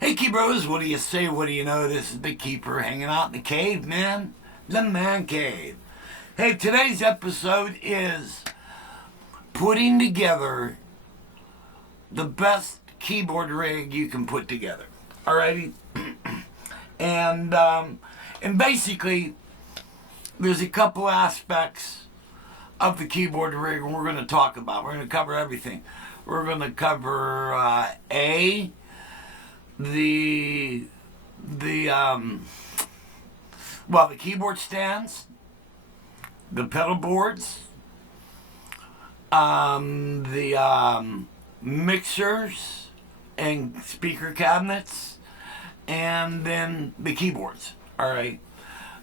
Hey, Keepers, what do you say? What do you know? This is the Keeper hanging out in the cave, man. The man cave. Hey, today's episode is putting together the best keyboard rig you can put together. Alrighty? and, um, and basically, there's a couple aspects of the keyboard rig we're going to talk about. We're going to cover everything. We're going to cover the the keyboard stands, the pedal boards, the mixers and speaker cabinets, and then the keyboards. All right.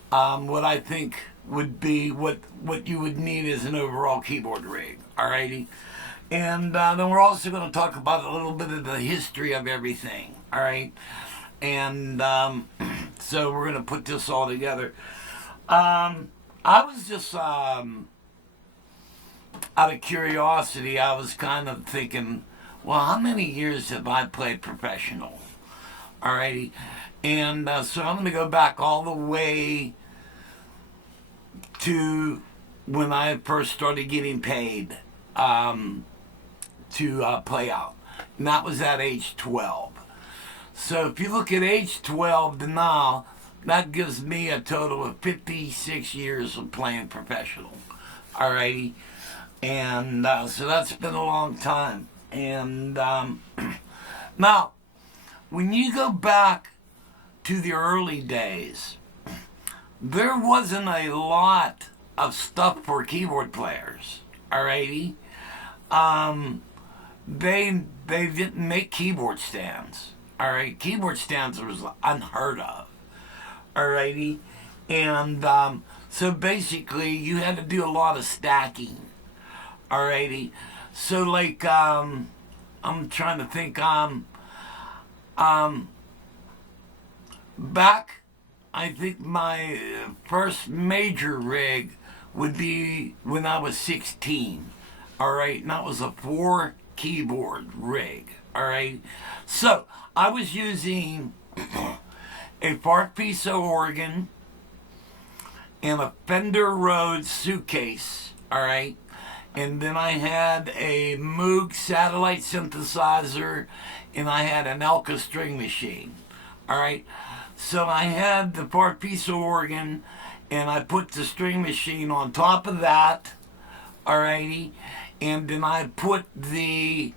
What I think would be what you would need is an overall keyboard rig. Alrighty. And then we're also going to talk about a little bit of the history of everything. All right. And so we're going to put this all together. I was just out of curiosity, I was kind of thinking, well, how many years have I played professional? Alrighty. And so I'm going to go back all the way to when I first started getting paid to play out. And that was at age 12. So if you look at age 12 to now, that gives me a total of 56 years of playing professional. Alrighty. And so that's been a long time. And now, when you go back to the early days, there wasn't a lot of stuff for keyboard players. Alrighty. They didn't make keyboard stands. Alright, keyboard stands was unheard of. Alrighty. And so basically you had to do a lot of stacking. Alrighty. So like I'm trying to think back, I think my first major rig would be when I was 16. Alright, and that was a 4 keyboard rig. Alright. So I was using a Farfisa organ and a Fender Rhodes suitcase. Alright. And then I had a Moog satellite synthesizer, and I had an Elka string machine. Alright. So I had the Farfisa organ, and I put the string machine on top of that. Alrighty. And then I put the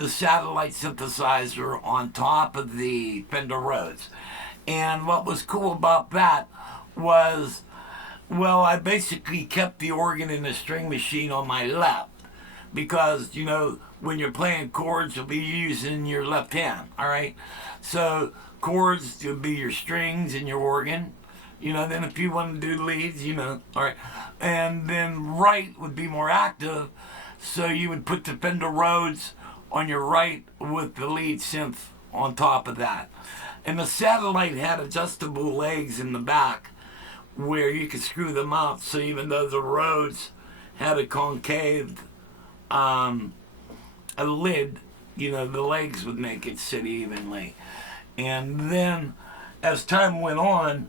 satellite synthesizer on top of the Fender Rhodes. And what was cool about that was, well, I basically kept the organ and the string machine on my left because, you know, when you're playing chords, you'll be using your left hand, all right? So chords will be your strings and your organ. You know, then if you want to do leads, you know, all right. And then right would be more active, so you would put the Fender Rhodes on your right with the lead synth on top of that. And the satellite had adjustable legs in the back where you could screw them out, so even though the Rhodes had a concave a lid, you know, the legs would make it sit evenly. And then as time went on,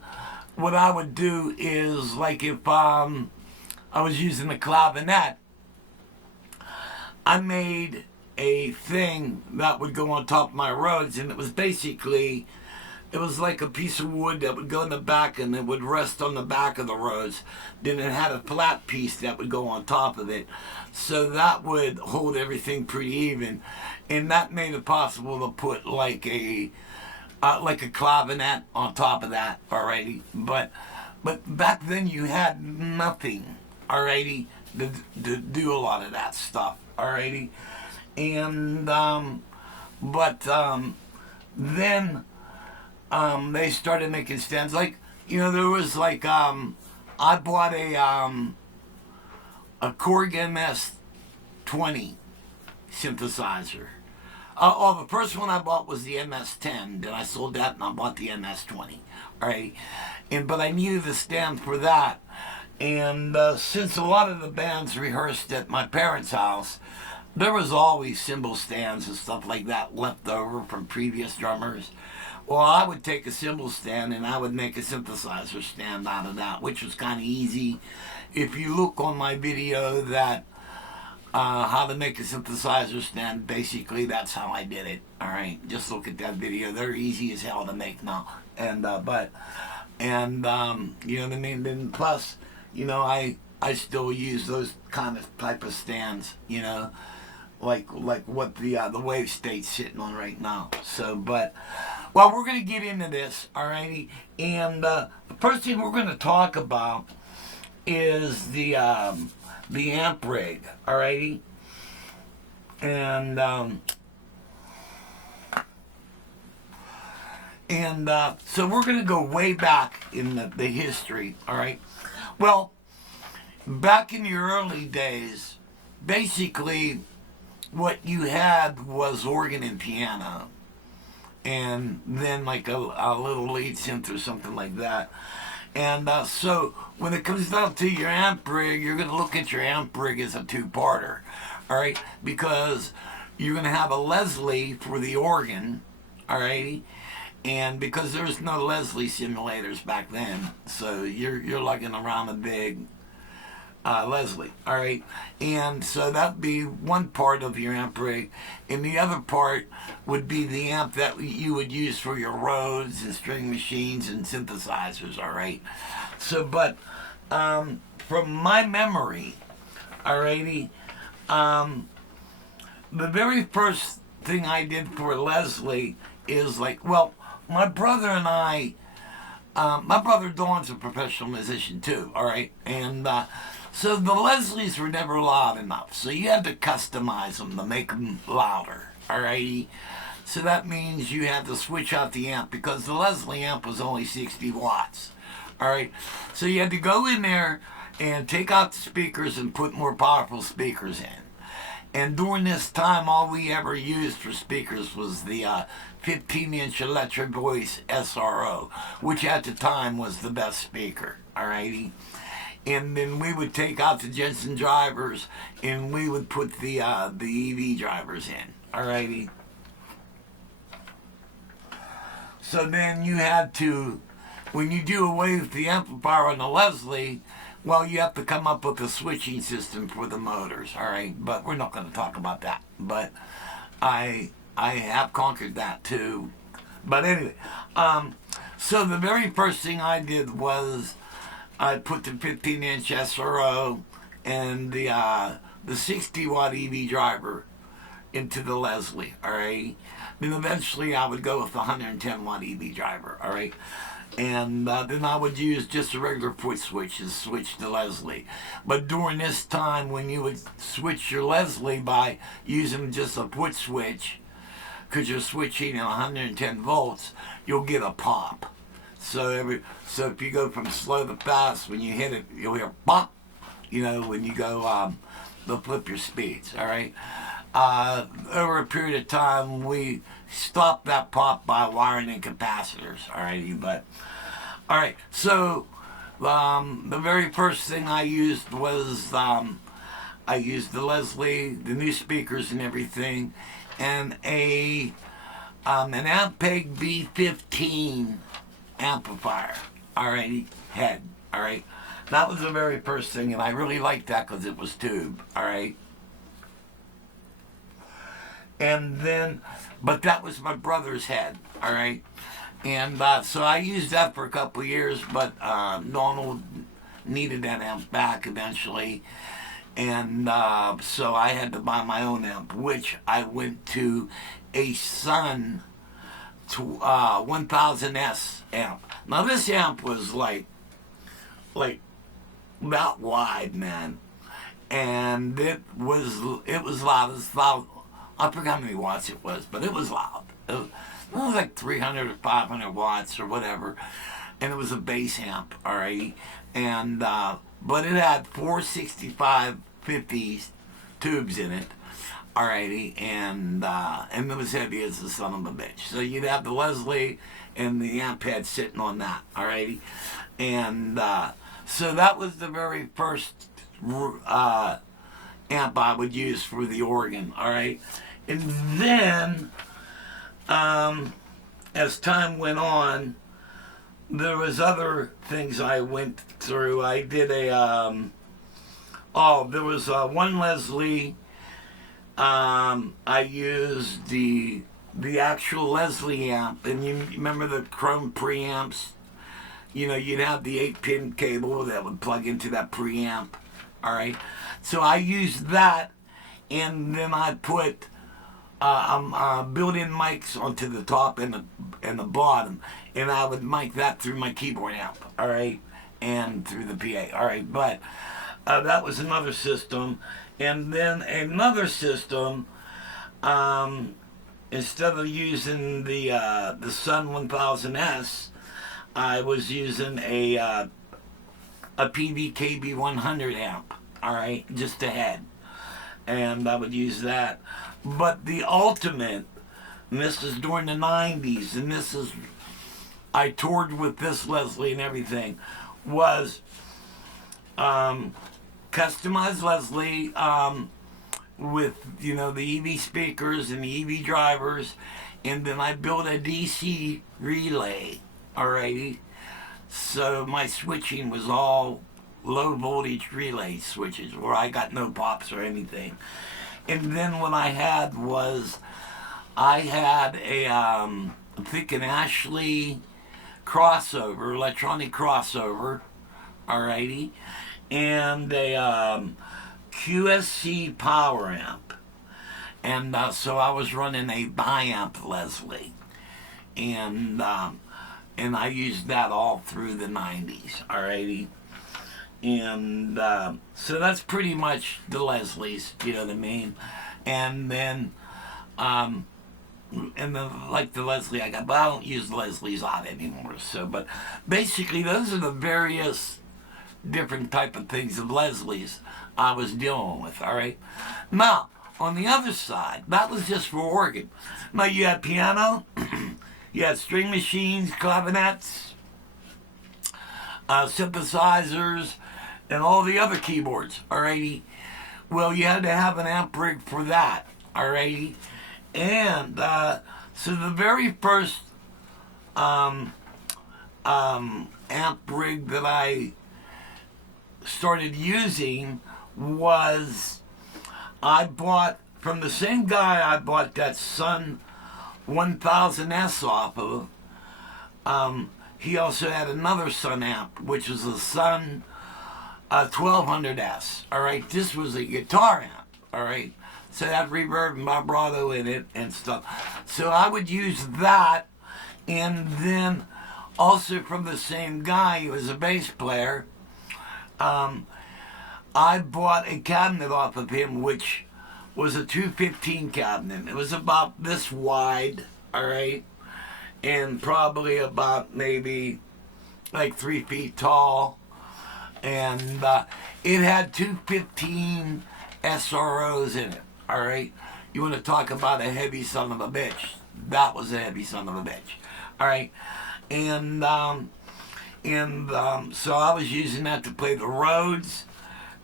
what I would do is, like if I was using a clavinet, I made a thing that would go on top of my Rhodes, and it was basically, it was like a piece of wood that would go in the back and it would rest on the back of the Rhodes. Then it had a flat piece that would go on top of it. So that would hold everything pretty even. And that made it possible to put like a clavinet on top of that, alrighty. But back then you had nothing, alrighty, to do a lot of that stuff, alrighty. And then they started making stands. Like, you know, there was like I bought a Korg MS-20 synthesizer. The first one I bought was the MS-10. Then I sold that and I bought the MS-20. All right, but I needed a stand for that. And since a lot of the bands rehearsed at my parents' house, there was always cymbal stands and stuff like that left over from previous drummers. Well, I would take a cymbal stand and I would make a synthesizer stand out of that, which was kind of easy. If you look on my video that how to make a synthesizer stand, basically that's how I did it. All right, just look at that video. They're easy as hell to make now, and you know what I mean. Then plus, you know, I still use those kind of type of stands. You know, like what the wave state's sitting on right now. So, but well, we're gonna get into this, alrighty. And the first thing we're gonna talk about is the amp rig, alrighty. And so we're gonna go way back in the history, all right. Well, back in the early days, basically what you had was organ and piano, and then like a little lead synth or something like that. And so when it comes down to your amp rig, you're going to look at your amp rig as a two-parter, all right? Because you're going to have a Leslie for the organ, all righty? And because there's no Leslie simulators back then, so you're lugging around a big Leslie, all right? And so that'd be one part of your amp rig, and the other part would be the amp that you would use for your Rhodes and string machines and synthesizers, all right? So, but from my memory, alrighty, the very first thing I did for Leslie is like, well, my brother and I, my brother Dawn's a professional musician too, all right? And so the Leslies were never loud enough, so you had to customize them to make them louder, alrighty? So that means you had to switch out the amp because the Leslie amp was only 60 watts, alright? So you had to go in there and take out the speakers and put more powerful speakers in. And during this time, all we ever used for speakers was the 15-inch Electro Voice SRO, which at the time was the best speaker, alrighty? And then we would take out the Jensen drivers and we would put the EV drivers in, alrighty? So then you had to, when you do away with the amplifier on the Leslie, well, you have to come up with a switching system for the motors, all right? But we're not going to talk about that. But I have conquered that too. But anyway, so the very first thing I did was I put the 15-inch SRO and the 60-watt EV driver into the Leslie, all right? Then eventually I would go with the 110-watt EV driver, all right? And then I would use just a regular foot switch to switch to Leslie. But during this time, when you would switch your Leslie by using just a foot switch, because you're switching at 110 volts, you'll get a pop. So if you go from slow to fast, when you hit it, you'll hear pop. You know, when you go, they'll flip your speeds. All right. Over a period of time, we stopped that pop by wiring in capacitors. Alrighty, but all right. So the very first thing I used was I used the Leslie, the new speakers and everything, and an Ampeg B15 amplifier. Alrighty, head. All right. That was the very first thing, and I really liked that because it was tube. All right. And then, but that was my brother's head, all right? And so I used that for a couple of years, but Donald needed that amp back eventually. And so I had to buy my own amp, which I went to a Sun 1000S amp. Now this amp was like that wide, man. And it was loud. It was loud. I forgot how many watts it was, but it was loud. It was like 300 or 500 watts or whatever, and it was a bass amp, alright. And but it had 46550 tubes in it, alrighty, and it was heavy as the son of a bitch. So you'd have the Leslie and the amp head sitting on that, alrighty, and so that was the very first amp I would use for the organ, all right? And then, as time went on, there was other things I went through. I did there was one Leslie. I used the actual Leslie amp, and you remember the Chrome preamps? You know, you'd have the 8-pin cable that would plug into that preamp. All right, so I used that, and then I put built-in mics onto the top and the bottom, and I would mic that through my keyboard amp. All right, and through the PA. All right, but that was another system, and then another system. Instead of using the Sun 1000S, I was using a PVKB 100 amp. All right, just a head, and I would use that. But the ultimate, and this is during the 90s, and this is, I toured with this Leslie and everything, was customized Leslie with, you know, the EV speakers and the EV drivers, and then I built a DC relay, alrighty? So my switching was all low voltage relay switches where I got no pops or anything. And then what I had was, I had I think an Ashley crossover, electronic crossover, alrighty, and a QSC power amp. And so I was running a biamp Leslie. And I used that all through the 90s, alrighty. And so that's pretty much the Leslies, you know what I mean? And then, like the Leslie I got, but I don't use Leslie's out anymore. So, but basically those are the various different type of things of Leslie's I was dealing with, all right? Now, on the other side, that was just for organ. Now you had piano, you had string machines, clavinets, synthesizers, and all the other keyboards, alrighty? Well, you had to have an amp rig for that, alrighty? And so the very first amp rig that I started using was, I bought, from the same guy I bought that Sun 1000S off of, he also had another Sun amp, which was a Sun 1200S, all right? This was a guitar amp, all right? So that reverb and vibrato in it and stuff. So I would use that, and then also from the same guy, he was a bass player, I bought a cabinet off of him, which was a 215 cabinet. It was about this wide, all right? And probably about maybe like 3 feet tall. And it had 215 SROs in it, all right? You want to talk about a heavy son of a bitch. That was a heavy son of a bitch, all right? And so I was using that to play the Rhodes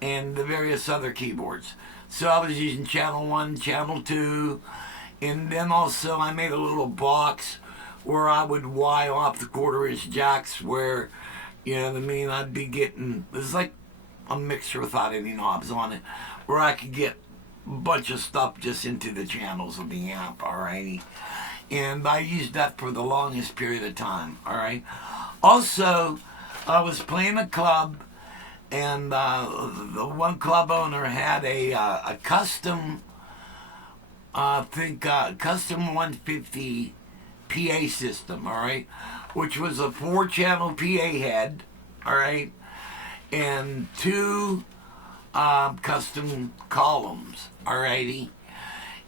and the various other keyboards. So I was using channel 1, channel 2, and then also I made a little box where I would wire off the 1/4-inch jacks where, you know what I mean, I'd be getting, it's like a mixer without any knobs on it, where I could get a bunch of stuff just into the channels of the amp, alrighty? And I used that for the longest period of time, alright? Also, I was playing a club, and the one club owner had a custom, custom 150 PA system, all right, which was a 4-channel PA head, all right, and 2 custom columns, alrighty,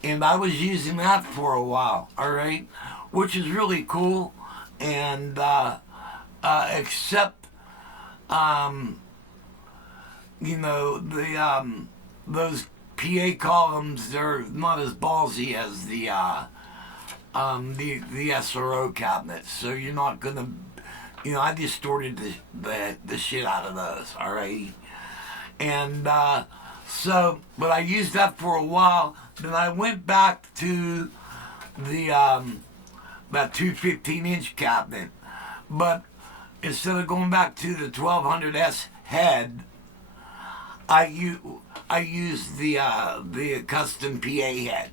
and I was using that for a while, all right, which is really cool, and except you know, those PA columns, they're not as ballsy as the SRO cabinets, so you're not gonna, you know, I distorted the shit out of those, alright? And So, but I used that for a while. Then I went back to the that 215-inch cabinet, but instead of going back to the 1200S head, I used the custom PA head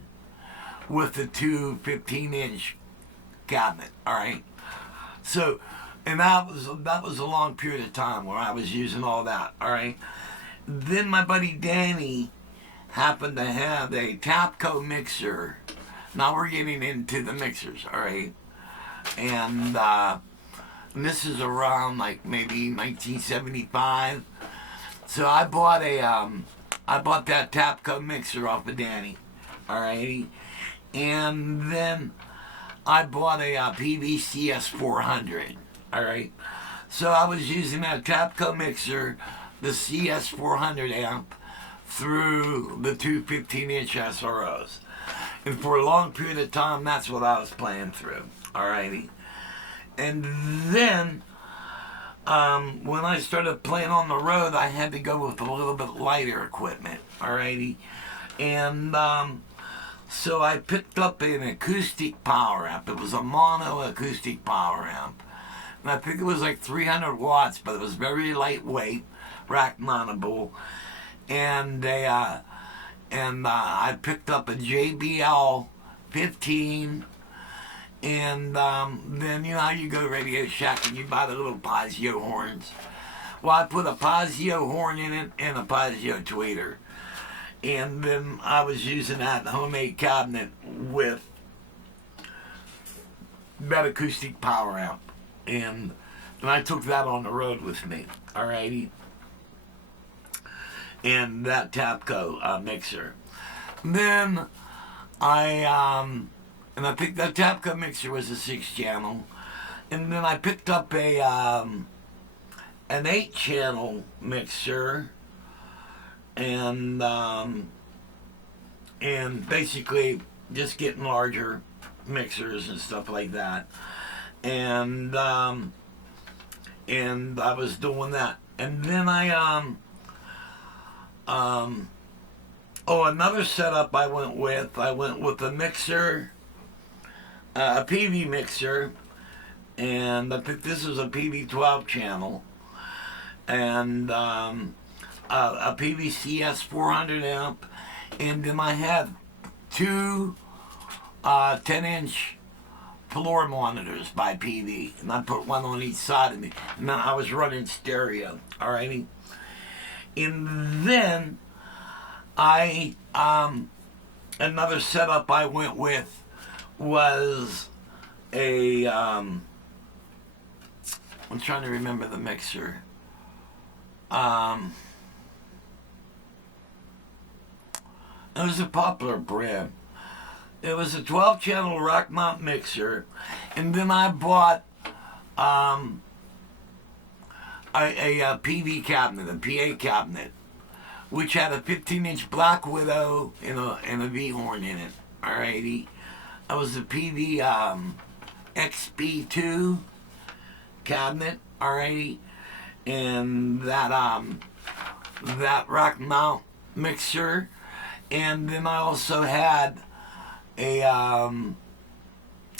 with the 215-inch cabinet. All right, so and that was a long period of time where I was using all that. All right, then my buddy Danny happened to have a Tapco mixer. Now we're getting into the mixers, all right, and this is around like maybe 1975. So I bought that Tapco mixer off of Danny, alrighty, and then I bought a PVCS 400, alright. So I was using that Tapco mixer, the CS 400 amp, through the two 15-inch SROs, and for a long period of time, that's what I was playing through, alrighty. And then when I started playing on the road, I had to go with a little bit lighter equipment, alrighty. And so I picked up an acoustic power amp. It was a mono acoustic power amp. And I think it was like 300 watts, but it was very lightweight, rack mountable. And I picked up a JBL 15. And then you know how you go to Radio Shack and you buy the little Pazio horns. Well, I put a Pazio horn in it and a Pazio tweeter. And then I was using that homemade cabinet with that acoustic power amp. And I took that on the road with me. Alrighty. And that Tapco mixer. Then and I think that Tapco mixer was a 6-channel. And then I picked up an 8-channel mixer. And basically just getting larger mixers and stuff like that. And I was doing that. And then another setup I went with a mixer, a PV mixer, and I think this was a PV 12 channel, and a PVCS 400 amp, and then I had two 10-inch floor monitors by PV, and I put one on each side of me, and then I was running stereo, alrighty? And then another setup I went with was I'm trying to remember the mixer. It was a popular brand. It was a 12-channel rack mount mixer, and then I bought a PV cabinet, a PA cabinet, which had a 15-inch Black Widow and a V horn in it. Alrighty, that was a PV XB2 cabinet. Alrighty, and that rack mount mixer, and then I also had a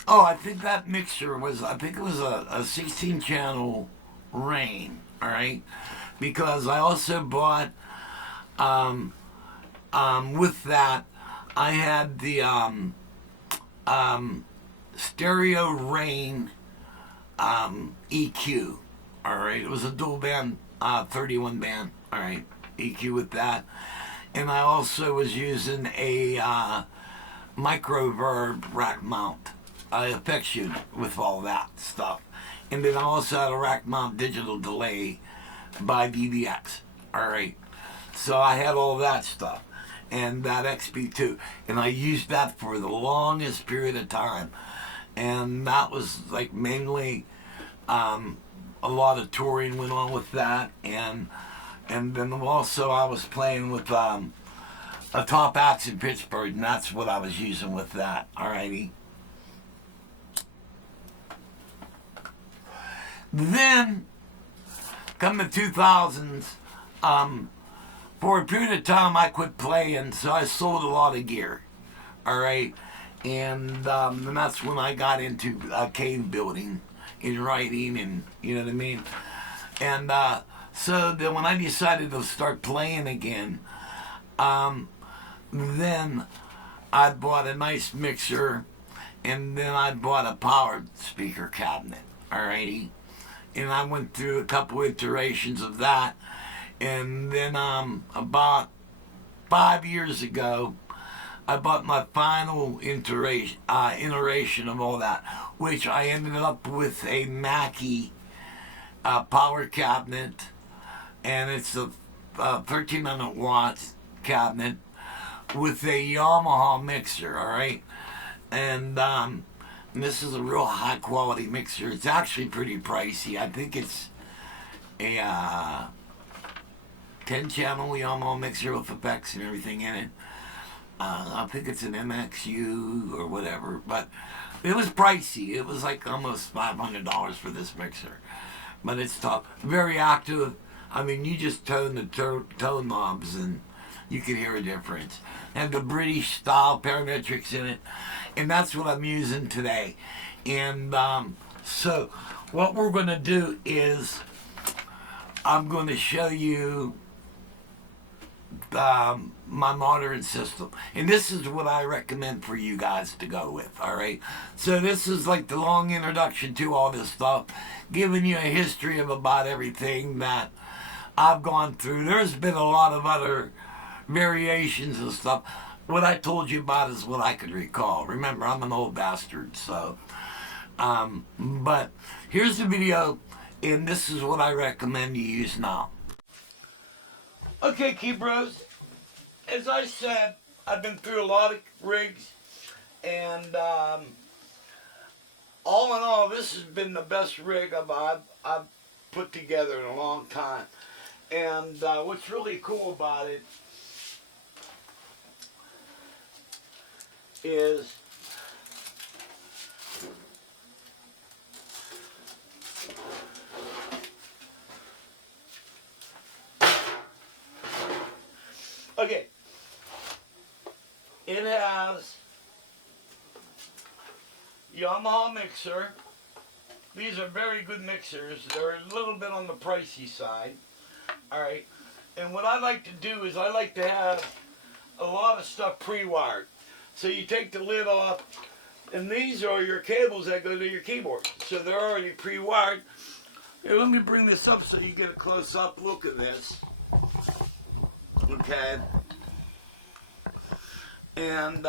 I think that mixer was, I think it was a 16-channel Rain, all right, because I also bought with that I had the stereo Rain EQ, all right. It was a dual band 31 band, all right, EQ with that, and I also was using a Microverb rack mount effects unit with all that stuff. And then I also had a rack mount digital delay by BBX. Alright. So I had all that stuff. And that XP2. And I used that for the longest period of time. And that was like mainly a lot of touring went on with that. And then also I was playing with a Top Axe in Pittsburgh, and that's what I was using with that. Alrighty. Then, come the 2000s, for a period of time, I quit playing, so I sold a lot of gear. All right, and that's when I got into cave building and writing, and you know what I mean. And so then when I decided to start playing again, then I bought a nice mixer, and then I bought a powered speaker cabinet. Alrighty, and I went through a couple iterations of that, and then about 5 years ago, I bought my final iteration of all that, which I ended up with a Mackie power cabinet, and it's a 1300 watts cabinet with a Yamaha mixer. All right, and this is a real high quality mixer. It's actually pretty pricey. I think it's a 10 channel Yamaha mixer with effects and everything in it. I think it's an MXU or whatever, but it was pricey. It was like almost $500 for this mixer, but it's tough, very active. I mean, you just tone the tone knobs and you can hear a difference. And the British style parametrics in it, and that's what I'm using today. And so, what we're going to do is I'm going to show you my modern system, and this is what I recommend for you guys to go with. All right, so this is like the long introduction to all this stuff, giving you a history of about everything that I've gone through. There's been a lot of other variations and stuff. What I told you about is what I could recall. Remember, I'm an old bastard, so but here's the video, and this is what I recommend you use now. Okay, Key Bros, as I said, I've been through a lot of rigs, and all in all, this has been the best rig I've put together in a long time. And what's really cool about it is okay, it has Yamaha mixer. These are very good mixers. They're a little bit on the pricey side. All right, and what I like to do is I like to have a lot of stuff pre-wired. So you take the lid off, and these are your cables that go to your keyboard. So they're already pre-wired. Here, let me bring this up so you get a close-up look at this. Okay. And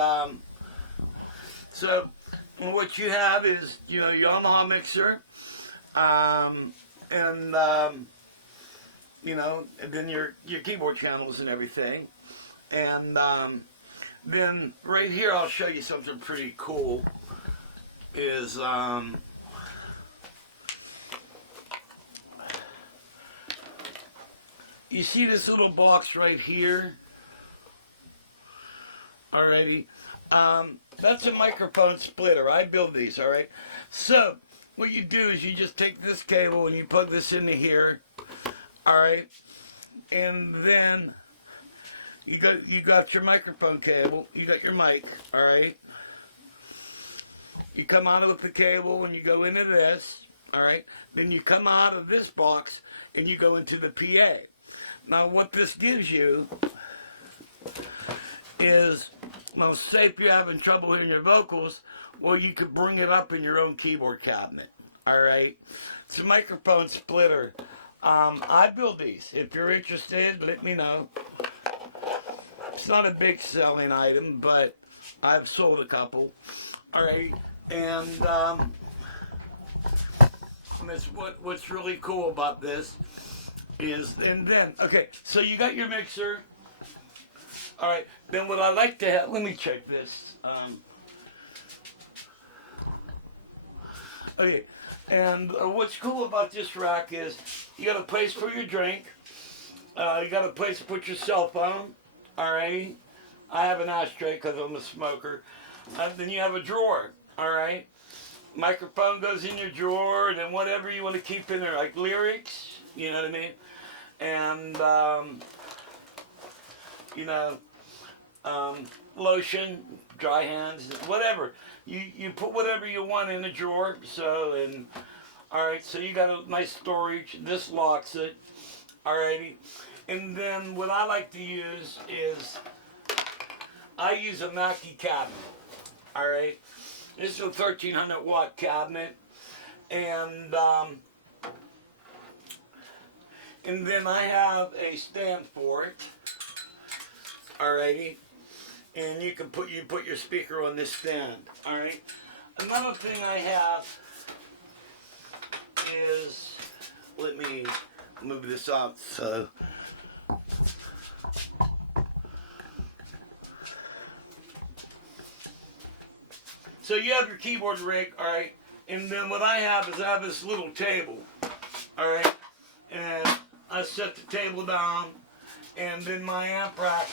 so what you have is, you know, Yamaha mixer, and you know, and then your keyboard channels and everything. And then right here I'll show you something pretty cool. Is you see this little box right here? Alrighty. That's a microphone splitter. I build these, alright? So, what you do is you just take this cable and you plug this into here, alright? And then you got your microphone cable, you got your mic, alright? You come out with the cable and you go into this, alright? Then you come out of this box and you go into the PA. Now what this gives you is, well, say if you're having trouble hearing your vocals, well, you could bring it up in your own keyboard cabinet. All right, it's a microphone splitter. I build these. If you're interested, let me know. It's not a big selling item, but I've sold a couple. All right, and that's what's really cool about this is, and then okay, so you got your mixer. All right, then what I like to have, let me check this. Okay, and what's cool about this rack is you got a place for your drink. You got a place to put your cell phone. All right, I have an ashtray because I'm a smoker. Then you have a drawer. All right, microphone goes in your drawer, and then whatever you want to keep in there, like lyrics. You know what I mean? And you know, lotion, dry hands, whatever. You put whatever you want in the drawer. So, and all right, so you got a nice storage. This locks it. Alrighty. And then what I like to use is I use a Mackie cabinet. Alright. This is a 1300 watt cabinet. And then I have a stand for it. Alrighty. And you can put your speaker on this stand. Alright. Another thing I have is, let me move this up so you have your keyboard rig, all right, and then what I have is I have this little table, all right, and I set the table down, and then my amp rack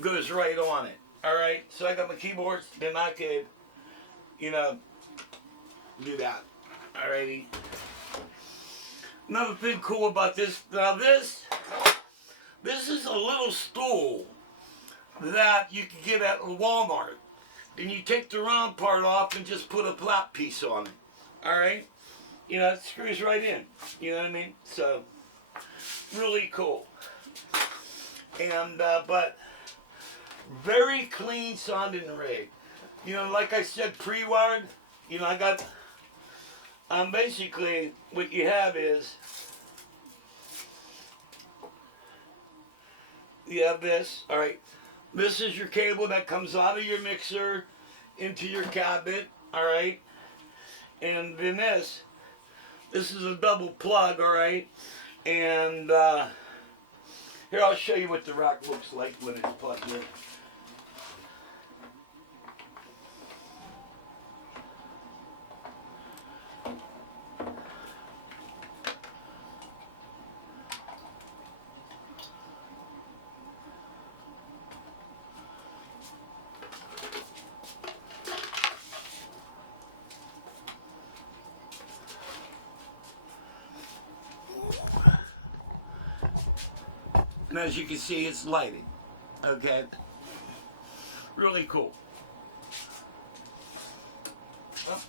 goes right on it, all right. So I got my keyboards, then I could, you know, do that, alrighty. Another thing cool about this, now this is a little stool that you can get at Walmart. And you take the round part off and just put a flat piece on it. Alright? You know, it screws right in. You know what I mean? So, really cool. And, but, very clean sounding rig. You know, like I said, pre-wired. You know, I got, basically, what you have is, you have this, all right. This is your cable that comes out of your mixer into your cabinet, all right. And then this is a double plug, all right. And here, I'll show you what the rack looks like when it's plugged in. And as you can see, it's lighting. Okay? Really cool. Oh.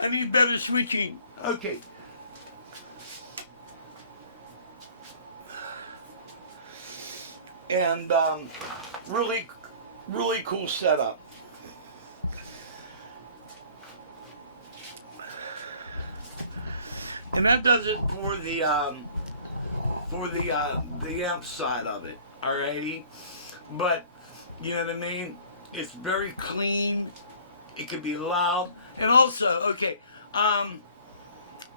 I need better switching. Okay. And really cool setup. And that does it for the amp side of it, alrighty. But you know what I mean? It's very clean. It can be loud, and also, okay,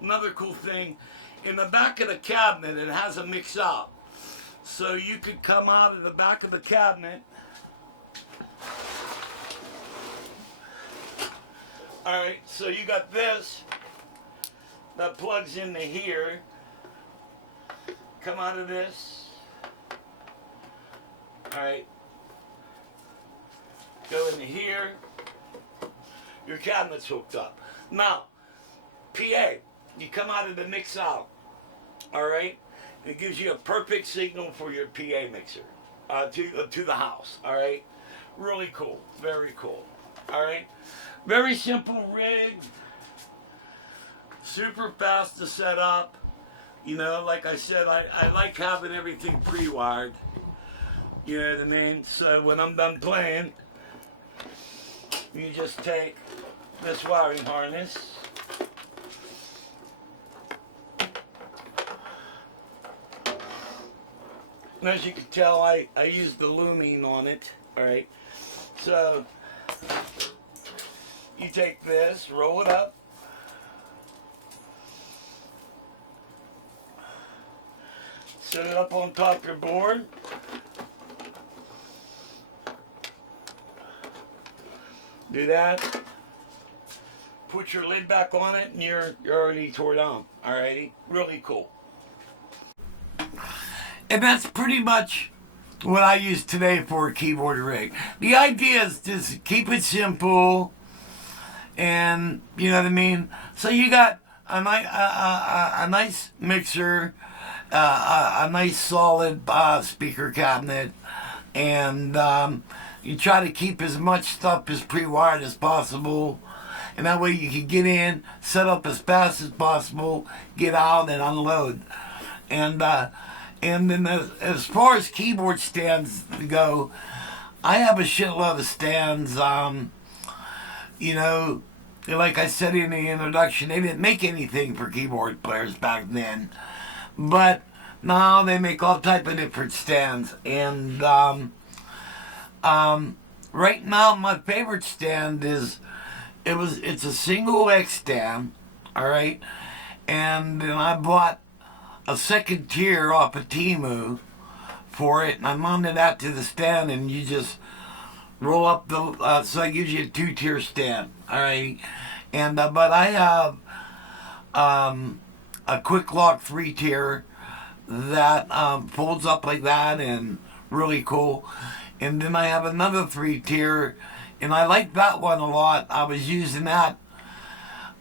another cool thing, in the back of the cabinet, it has a mix out, so you could come out of the back of the cabinet. All right, so you got this that plugs into here. Come out of this. Alright. Go into here. Your cabinet's hooked up. Now, PA, you come out of the mix out. Alright? It gives you a perfect signal for your PA mixer to the house. Alright? Really cool. Very cool. Alright? Very simple rig. Super fast to set up. You know, like I said, I like having everything pre-wired. You know what I mean? So when I'm done playing, you just take this wiring harness. And as you can tell, I used the Lumine on it. Alright. So you take this, roll it up. Set it up on top of your board. Do that. Put your lid back on it, and you're already tore down. Alrighty, really cool. And that's pretty much what I use today for a keyboard rig. The idea is just keep it simple, and you know what I mean. So you got a nice mixer. a nice solid speaker cabinet, and you try to keep as much stuff as pre-wired as possible, and that way you can get in, set up as fast as possible, get out and unload. And then as far as keyboard stands go, I have a shitload of stands. You know, like I said in the introduction, they didn't make anything for keyboard players back then, but now they make all type of different stands. And right now, my favorite stand is it's a single X stand, all right, and then I bought a second tier off of Temu for it, and I mounted that to the stand, and you just roll up the so it gives you a 2-tier stand, all right. And but I have a quick lock 3-tier that folds up like that and really cool. And then I have another 3-tier, and I like that one a lot. I was using that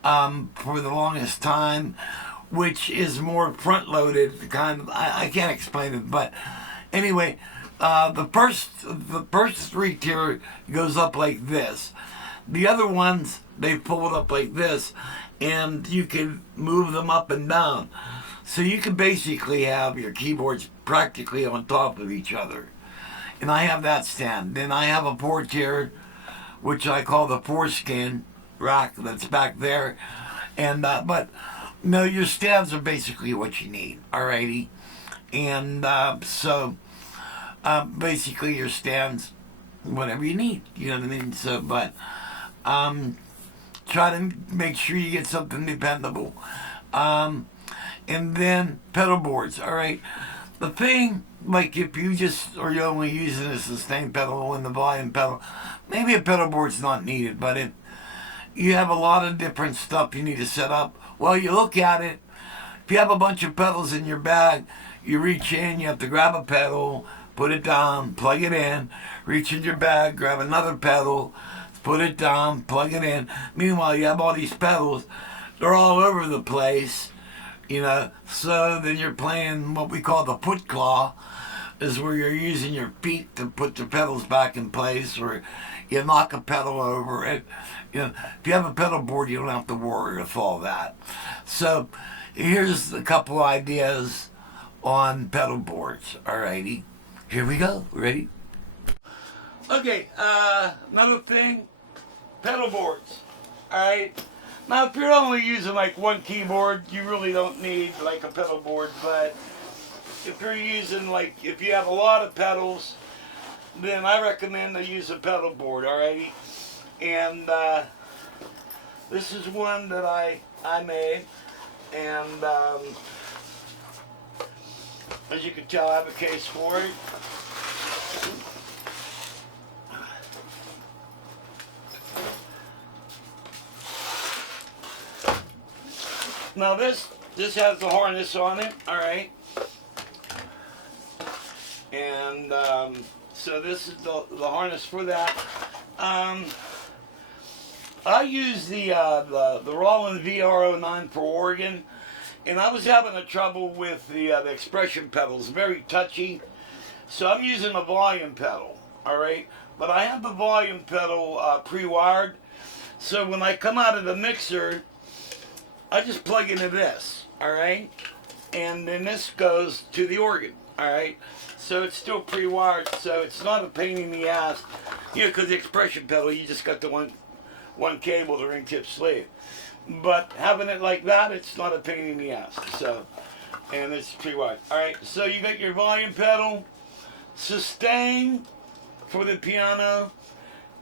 for the longest time, which is more front loaded kind of. I can't explain it, but anyway, the first 3-tier goes up like this. The other ones, they fold up like this, and you can move them up and down. So you can basically have your keyboards practically on top of each other. And I have that stand. Then I have a 4-tier, which I call the foreskin rack that's back there. And but no, your stands are basically what you need. Alrighty, and so basically your stands, whatever you need. You know what I mean? So, but try to make sure you get something dependable. And then pedal boards. All right, the thing, like if you just or you're only using a sustain pedal and the volume pedal, maybe a pedal board's not needed. But if you have a lot of different stuff you need to set up, well, you look at it. If you have a bunch of pedals in your bag, you reach in, you have to grab a pedal, put it down, plug it in, reach in your bag, grab another pedal, put it down, plug it in. Meanwhile, you have all these pedals, they're all over the place, you know. So then you're playing what we call the foot claw, is where you're using your feet to put the pedals back in place, or you knock a pedal over it. You know, if you have a pedal board, you don't have to worry with all that. So here's a couple ideas on pedal boards. Alrighty, here we go. Ready? Okay, another thing, pedal boards. Alright, now if you're only using like one keyboard, you really don't need like a pedal board, but if you're using like, if you have a lot of pedals, then I recommend to use a pedal board. Alrighty, and this is one that I made, and as you can tell, I have a case for it. Now this has the harness on it, all right, and so this is the harness for that. I use the Roland VR09 for organ, and I was having a trouble with the expression pedals, very touchy, so I'm using a volume pedal, all right, but I have the volume pedal pre-wired, so when I come out of the mixer, I just plug into this, all right, and then this goes to the organ, all right, so it's still pre-wired, so it's not a pain in the ass, you know, because the expression pedal, you just got the one cable, the ring tip sleeve, but having it like that, it's not a pain in the ass, so, and it's pre-wired, all right, so you got your volume pedal, sustain for the piano,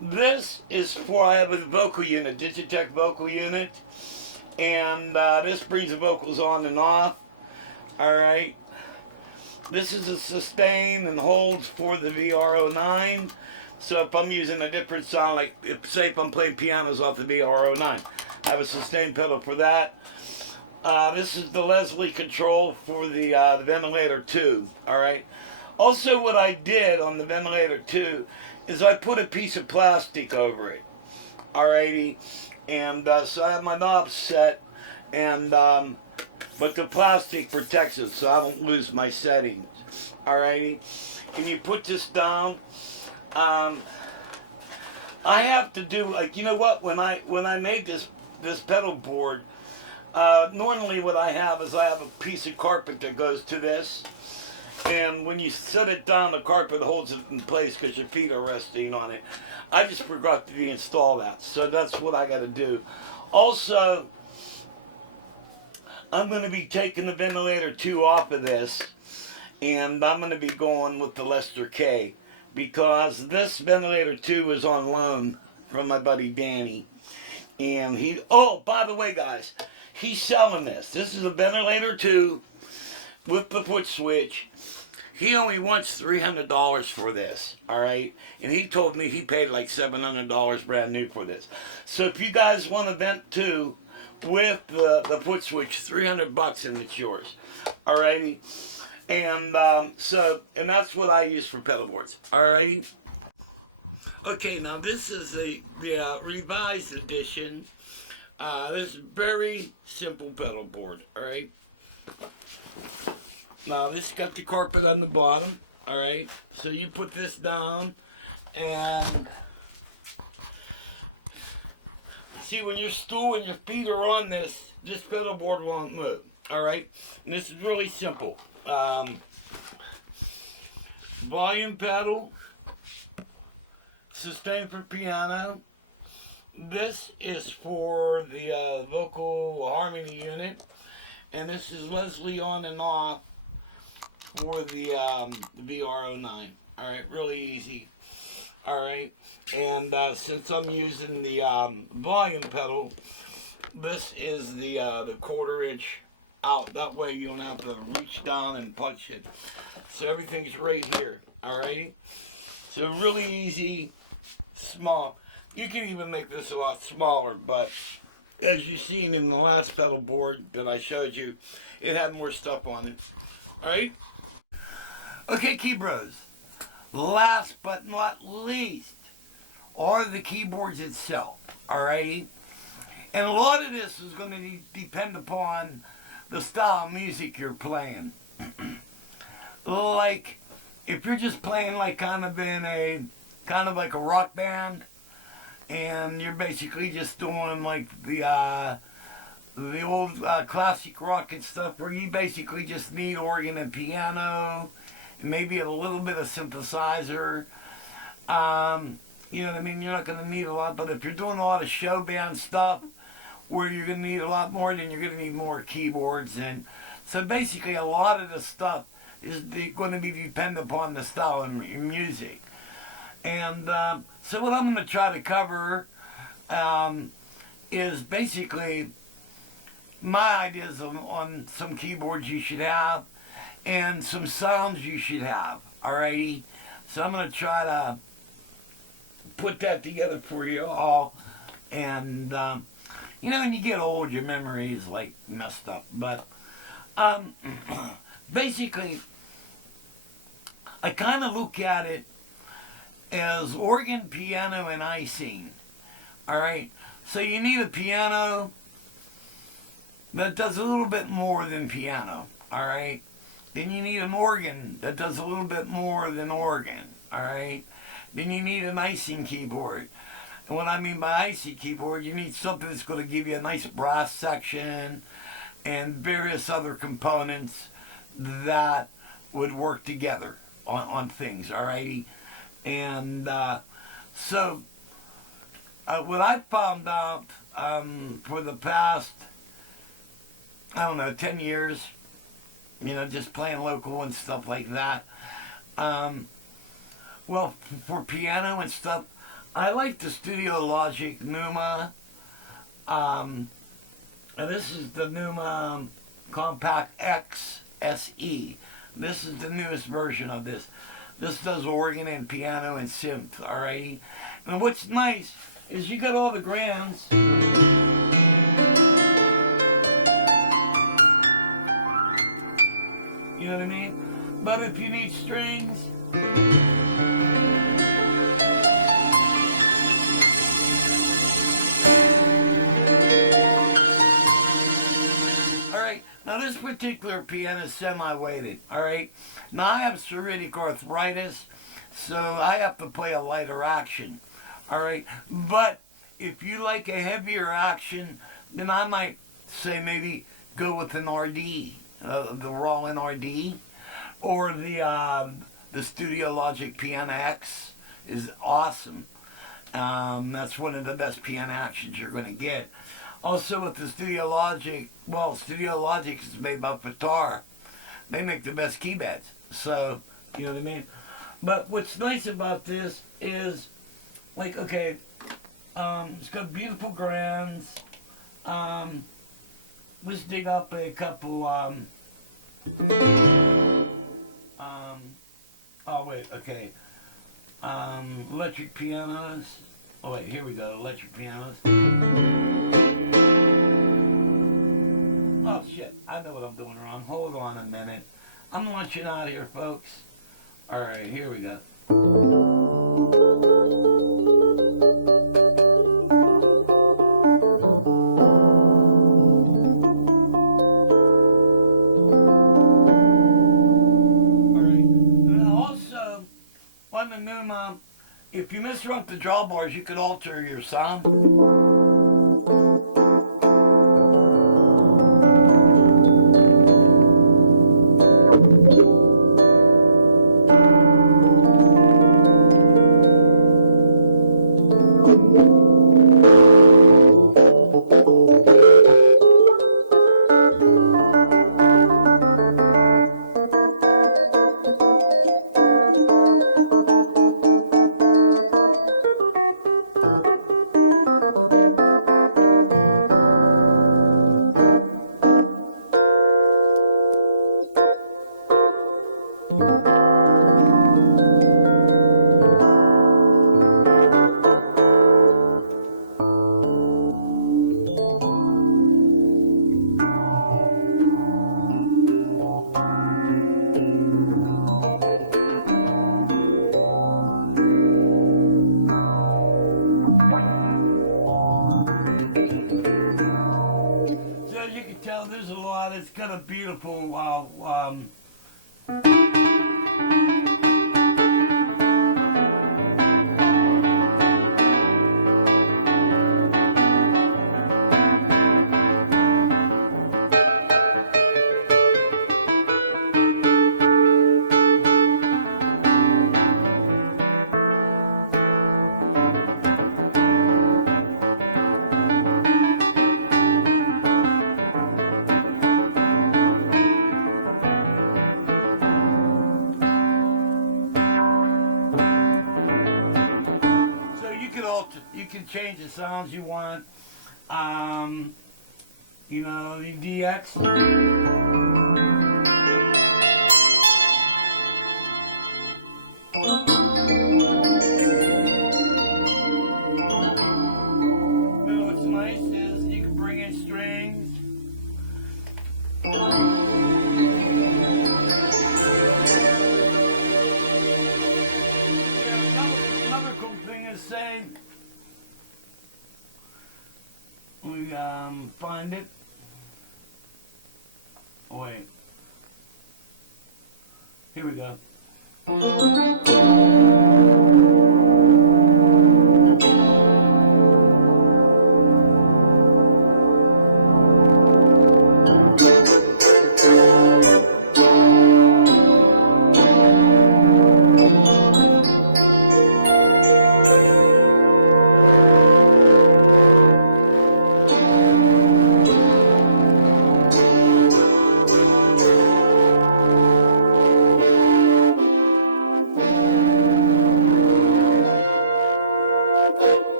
this is for, I have a vocal unit, Digitech vocal unit, and this brings the vocals on and off. Alright, this is a sustain and holds for the VR09, so if I'm using a different sound, like say if I'm playing pianos off the VR09, I have a sustain pedal for that. This is the Leslie control for the ventilator 2. Alright, also what I did on the ventilator 2 is I put a piece of plastic over it. Alrighty, and so I have my knobs set, and but the plastic protects it so I don't lose my settings. Alrighty, can you put this down? I have to do, like, you know what, when I made this pedal board, normally what I have is I have a piece of carpet that goes to this, and when you set it down, the carpet holds it in place because your feet are resting on it. I just forgot to reinstall that, so that's what I got to do. Also, I'm going to be taking the Ventilator 2 off of this, and I'm going to be going with the Lester K, because this Ventilator 2 is on loan from my buddy Danny. And oh, by the way, guys, he's selling this. This is a Ventilator 2 with the foot switch. He only wants $300 for this, all right? And he told me he paid like $700 brand new for this. So if you guys want a Vent 2 with the foot switch, $300 and it's yours, all righty? And and that's what I use for pedal boards, all right? Okay, now this is the revised edition. This is very simple pedal board, all right? Now this got the carpet on the bottom, all right? So you put this down, and see, when your stool and your feet are on this pedal board won't move, all right? And this is really simple. Volume pedal, sustain for piano. This is for the vocal harmony unit, and this is Leslie on and off for the VR09. All right, really easy. All right, and since I'm using the volume pedal, this is the 1/4 inch out. That way you don't have to reach down and punch it. So everything's right here. Alrighty? So really easy, small. You can even make this a lot smaller, but as you've seen in the last pedal board that I showed you, it had more stuff on it. Alright? Okay, Key Bros. Last but not least are the keyboards itself. Alrighty? And a lot of this is going to depend upon the style of music you're playing. Like, if you're just playing like kind of like a rock band, and you're basically just doing like the old classic rock and stuff, where you basically just need organ and piano, and maybe a little bit of synthesizer. You know what I mean? You're not going to need a lot, but if you're doing a lot of show band stuff, where you're going to need a lot more, then you're going to need more keyboards. And so basically a lot of the stuff is going to be dependent upon the style of music. And so what I'm going to try to cover is basically my ideas on some keyboards you should have and some sounds you should have. Alrighty? So I'm going to try to put that together for you all. And you know, when you get old, your memory is like messed up. But basically, I kind of look at it as organ, piano, and icing. All right? So you need a piano that does a little bit more than piano. All right? Then you need an organ that does a little bit more than organ. All right? Then you need an icing keyboard. And what I mean by icing keyboard, you need something that's going to give you a nice brass section and various other components that would work together on things, alrighty? And so what I found out for the past, 10 years, you know, just playing local and stuff like that, well, for piano and stuff, I like the Studio Logic Numa. And this is the Numa Compact X SE. This is the newest version of this. This does organ and piano and synth, alright? And what's nice is you got all the grands. You know what I mean? But if you need strings, now Now this particular piano is semi-weighted, all right? Now I have psoriatic arthritis, so I have to play a lighter action, all right? But if you like a heavier action, then I might say maybe go with an RD, the Roland RD, or the Studio Logic Piano X is awesome. That's one of the best piano actions you're going to get. Also with the Studio Logic, well, Studio Logic is made by Guitar. They make the best key beds. So, you know what I mean? But what's nice about this is, like, okay, it's got beautiful grands. Let's dig up a couple, oh wait, okay. Electric pianos. Oh wait, here we go, electric pianos. Oh shit, I know what I'm doing wrong. Hold on a minute. I'm launching out here, folks. Alright, here we go. On the Numa, if you misrun the drawbars, you could alter your sound. There's a lot. It's got a beautiful you can change the sounds you want. You know, the DX. What's nice is you can bring in strings. Another cool thing is say we find it. Oh, wait. Here we go.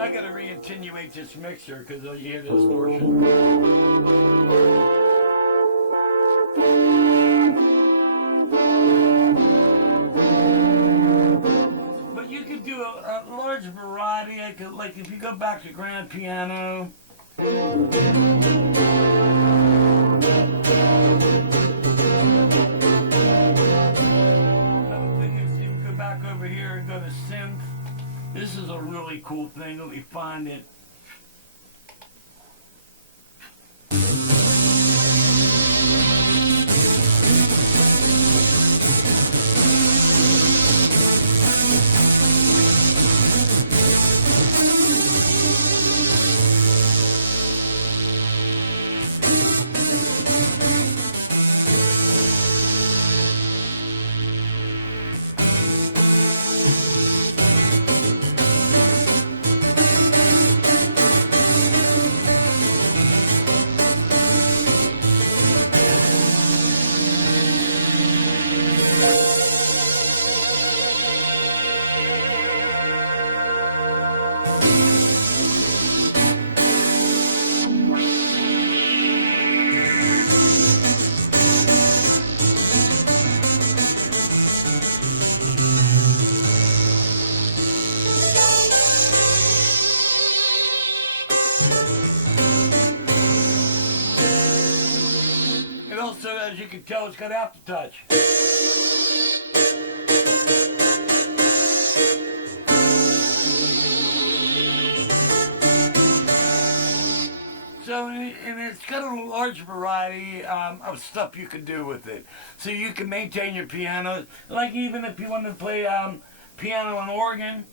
I gotta re-attenuate this mixer because you hear the distortion. But you could do a large variety. I could, like, if you go back to grand piano. Another thing is, you go back over here and go to really cool thing. Let me find it. And also, as you can tell, it's got aftertouch. So, and it's got a large variety of stuff you can do with it. So you can maintain your piano, like even if you want to play piano and organ.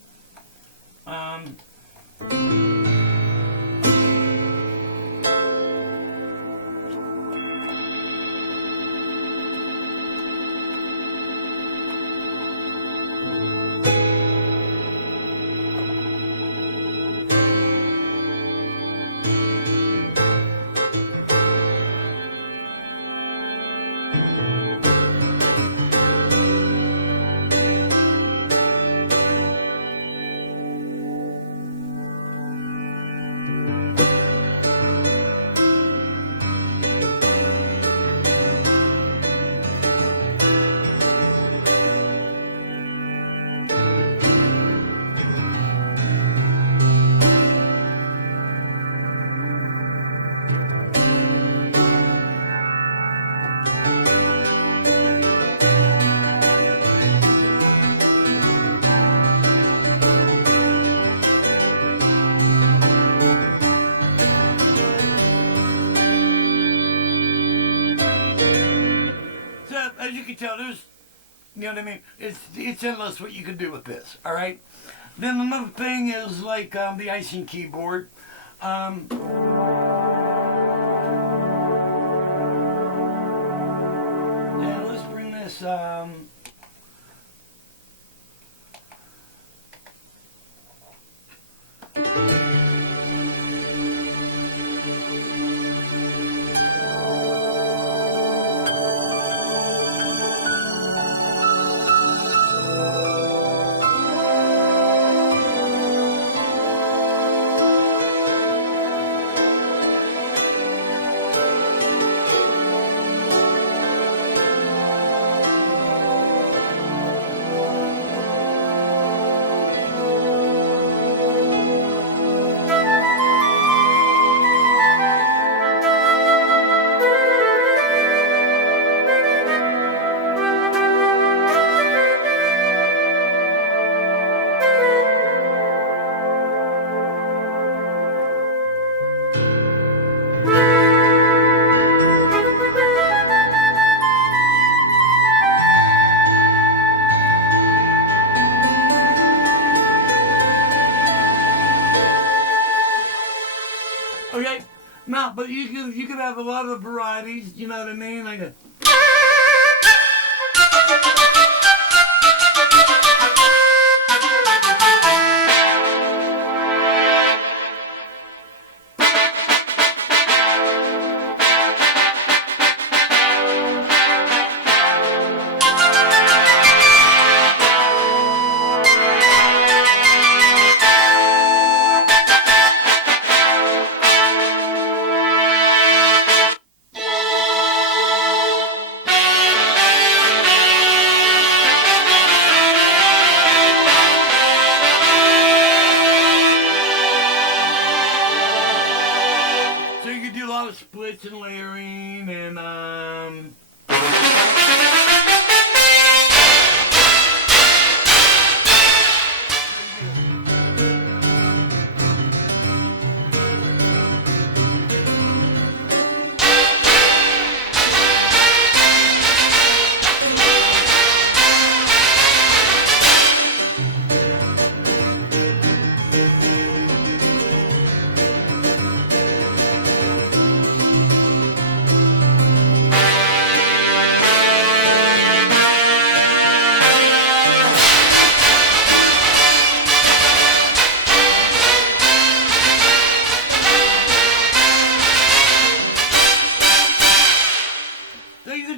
As you can tell, there's, you know what I mean? It's endless what you can do with this, all right? Then another thing is like the icing keyboard. Yeah, let's bring this. Okay, now, but you could have a lot of varieties. You know what I mean? Like a.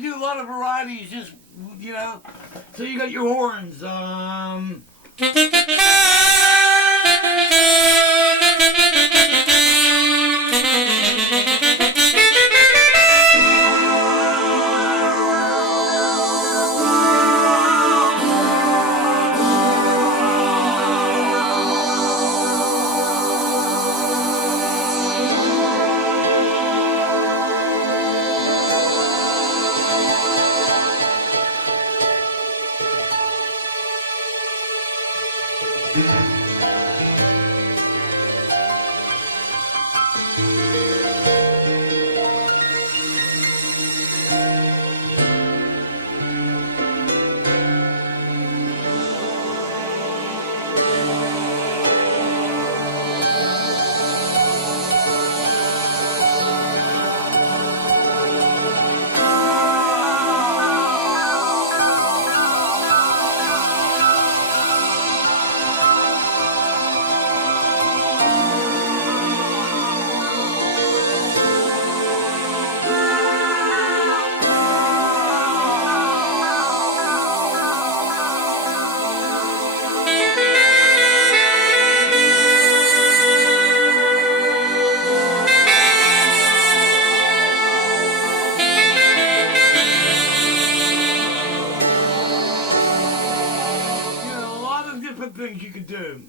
do a lot of varieties, just, so you got your horns, a lot of different things you could do.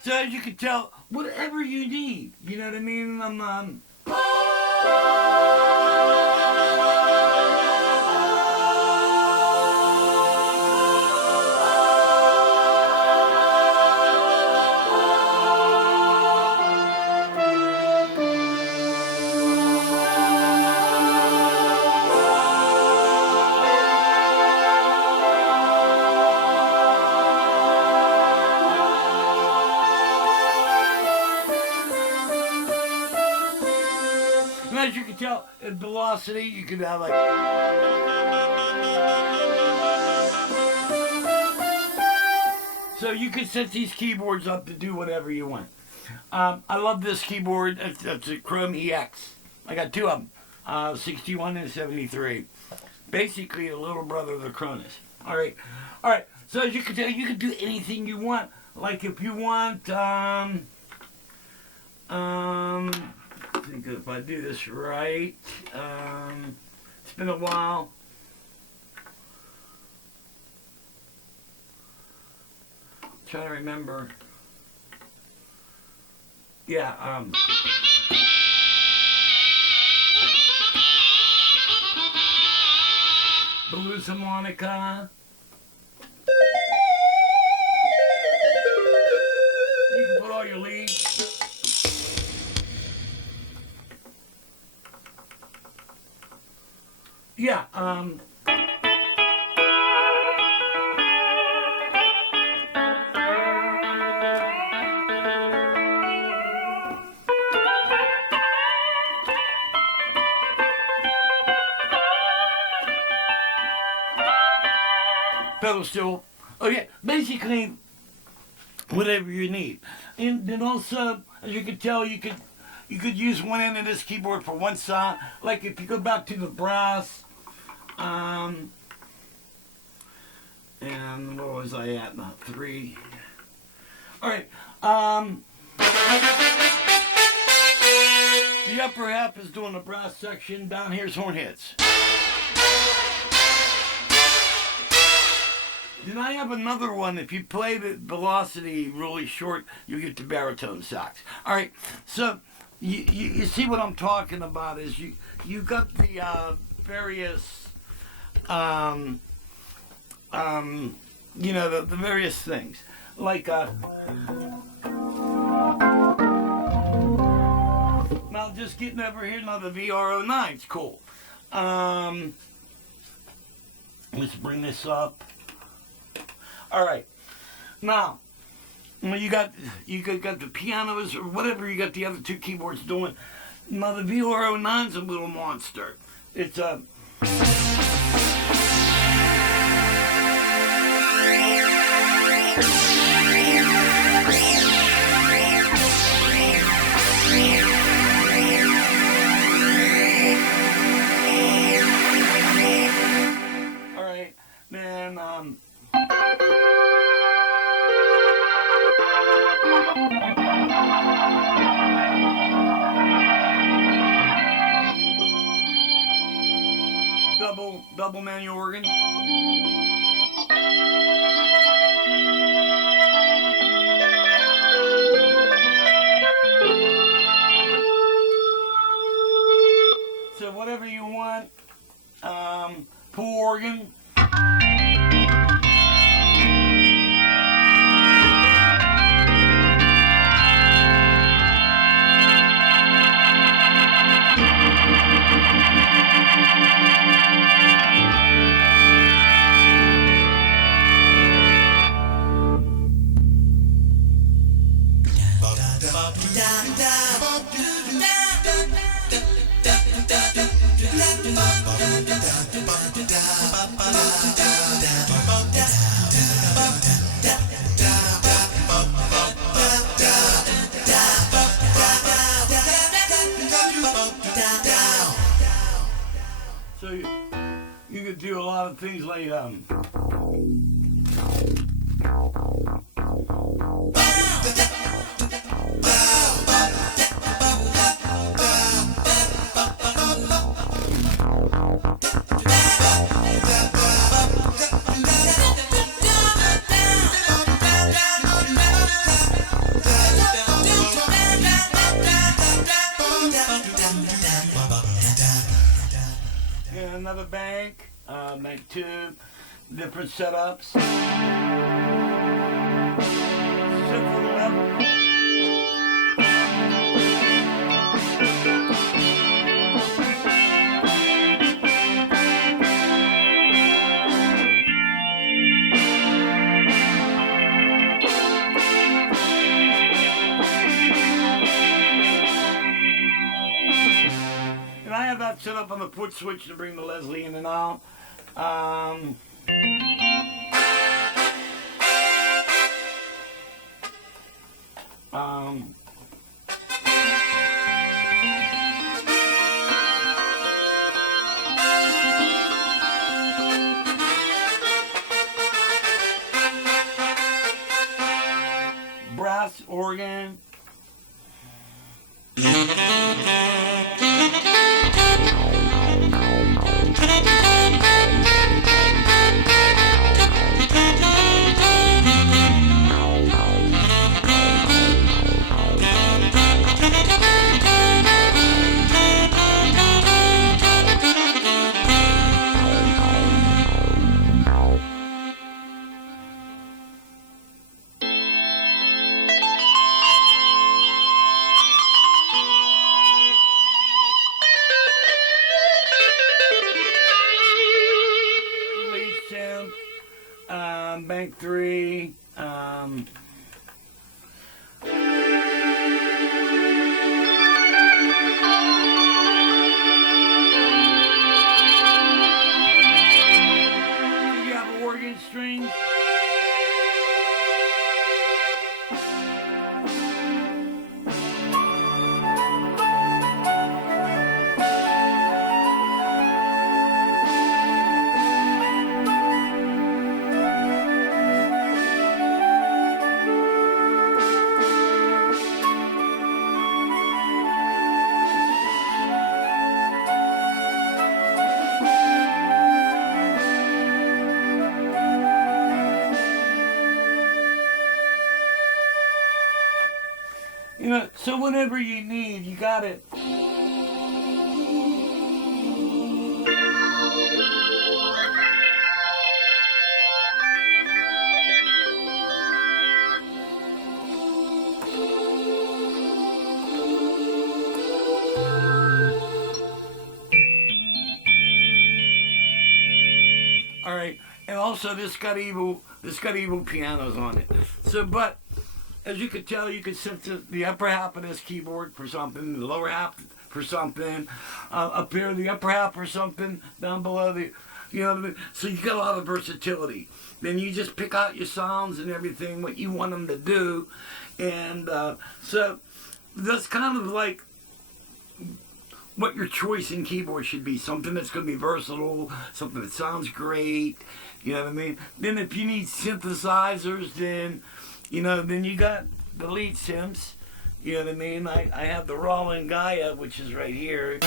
So as you can tell, whatever you need, you know what I mean? And as you can tell, in velocity, you can have like. So you can set these keyboards up to do whatever you want. I love this keyboard. That's a Chrome EX. I got two of them, 61 and 73. Basically, a little brother of the Cronus. All right. So as you can tell, you can do anything you want. Like if you want, I think if I do this right, it's been a while. I'm trying to remember. Yeah, blues harmonica. You can put all your leads. Yeah, pedal steel. Okay, basically, whatever you need. And then also, as you can tell, you could use one end of this keyboard for one side. Like if you go back to the brass, and what was I at now? 3. All right. The upper half is doing the brass section. Down here's horn hits. Then I have another one. If you play the velocity really short, you get the baritone sax. All right. So you see what I'm talking about is you got the various the various things like now just getting over here now the VR09's cool. Let's bring this up. All right, now you got the pianos or whatever you got the other two keyboards doing. Now the VR09's a little monster. It's a all right, then double manual organ. So whatever you want, pool organ. So you could do a lot of things like another bank, bank 2, different setups. Simple level. And I have that set up on the foot switch to bring the Leslie in and out. Brass organ. Bank 3, you have organ string. You know, so whenever you need, you got it. All right, and also this got evil pianos on it. So, but as you could tell, you could set the upper half of this keyboard for something, the lower half for something, up here the upper half for something, down below the, you know what I mean? So you got a lot of versatility. Then you just pick out your sounds and everything, what you want them to do, and so that's kind of like what your choice in keyboard should be. Something that's going to be versatile, something that sounds great, you know what I mean? Then if you need synthesizers, then, you know, then you got the lead synths, you know what I mean? I have the Roland Gaia, which is right here.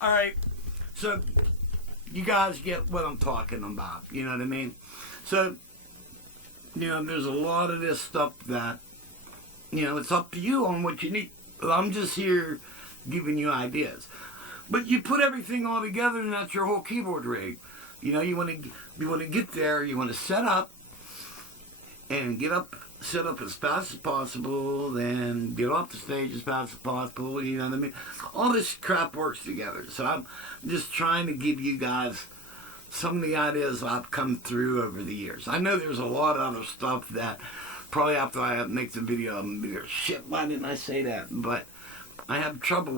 All right, so you guys get what I'm talking about, you know what I mean? So, you know, there's a lot of this stuff that, you know, it's up to you on what you need. I'm just here giving you ideas. But you put everything all together and that's your whole keyboard rig. You know, you want to get there, you want to set up and set up as fast as possible, then get off the stage as fast as possible, you know what I mean? All this crap works together. So I'm just trying to give you guys some of the ideas I've come through over the years. I know there's a lot of other stuff that probably after I make the video, I'm going to be like, shit, why didn't I say that? But I have trouble,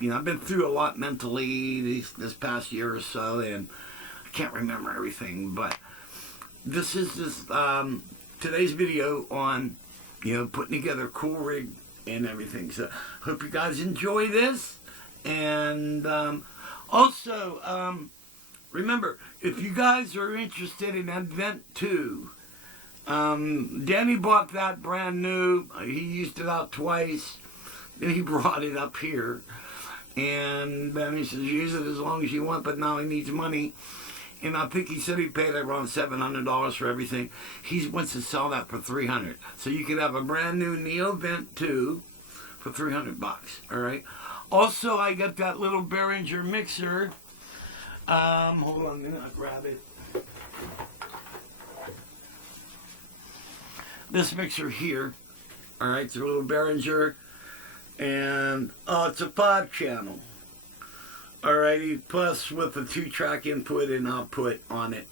you know, I've been through a lot mentally this past year or so, and I can't remember everything, but this is just, today's video on, you know, putting together a cool rig and everything. So hope you guys enjoy this. And also, remember, if you guys are interested in Advent 2, Danny bought that brand new. He used it out twice. Then he brought it up here. And then he says, use it as long as you want, but now he needs money. And I think he said he paid around $700 for everything. He wants to sell that for $300. So you could have a brand new Neovent 2 for $300. All right. Also, I got that little Behringer mixer. Hold on a minute, I'll grab it. This mixer here. All right, it's a little Behringer, and it's a 5-channel. Alrighty, plus with a 2-track input and output on it,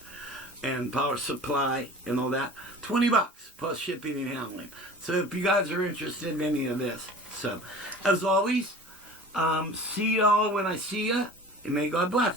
and power supply and all that. $20 plus shipping and handling. So if you guys are interested in any of this, so as always, see y'all when I see ya, and may God bless.